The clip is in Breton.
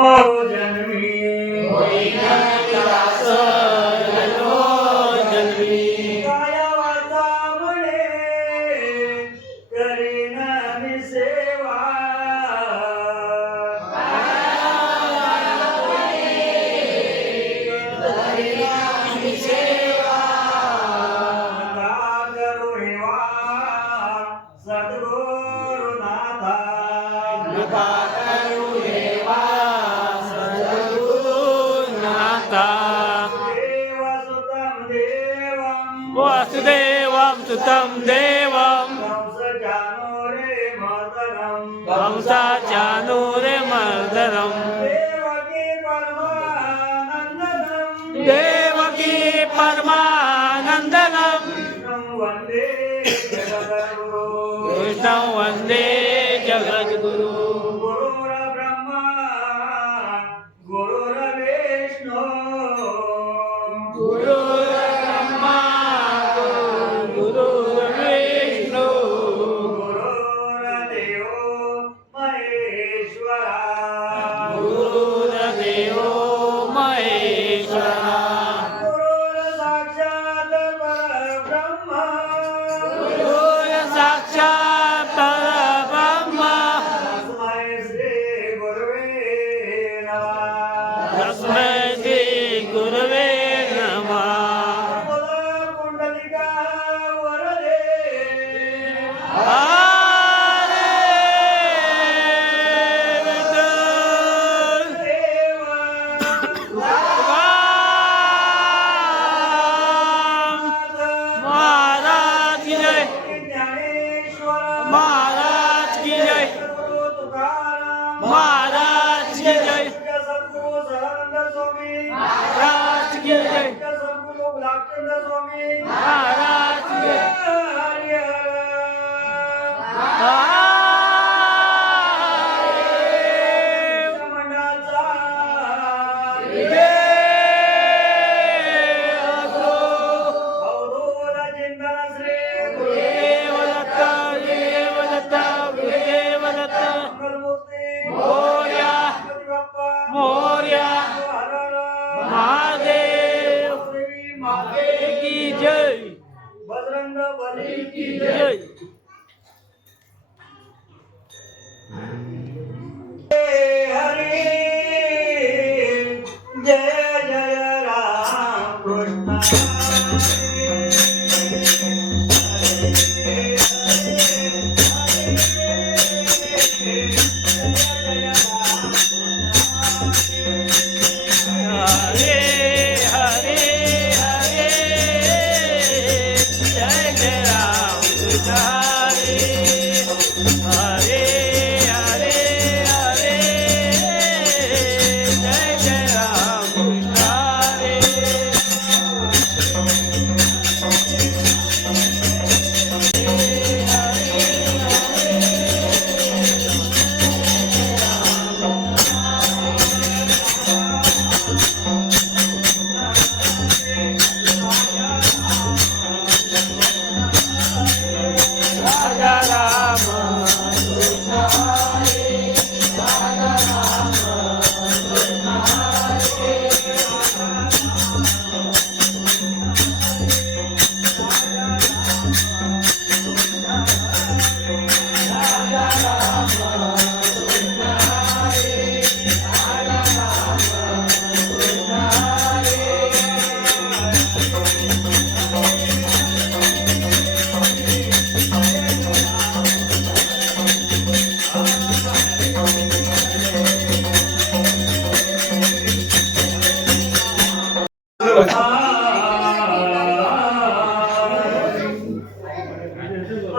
Oh, Jeremy. devam tu tam devam bhamsa janu re mardaram devaki parma nandanam devaki parma nandanam vande jagat guru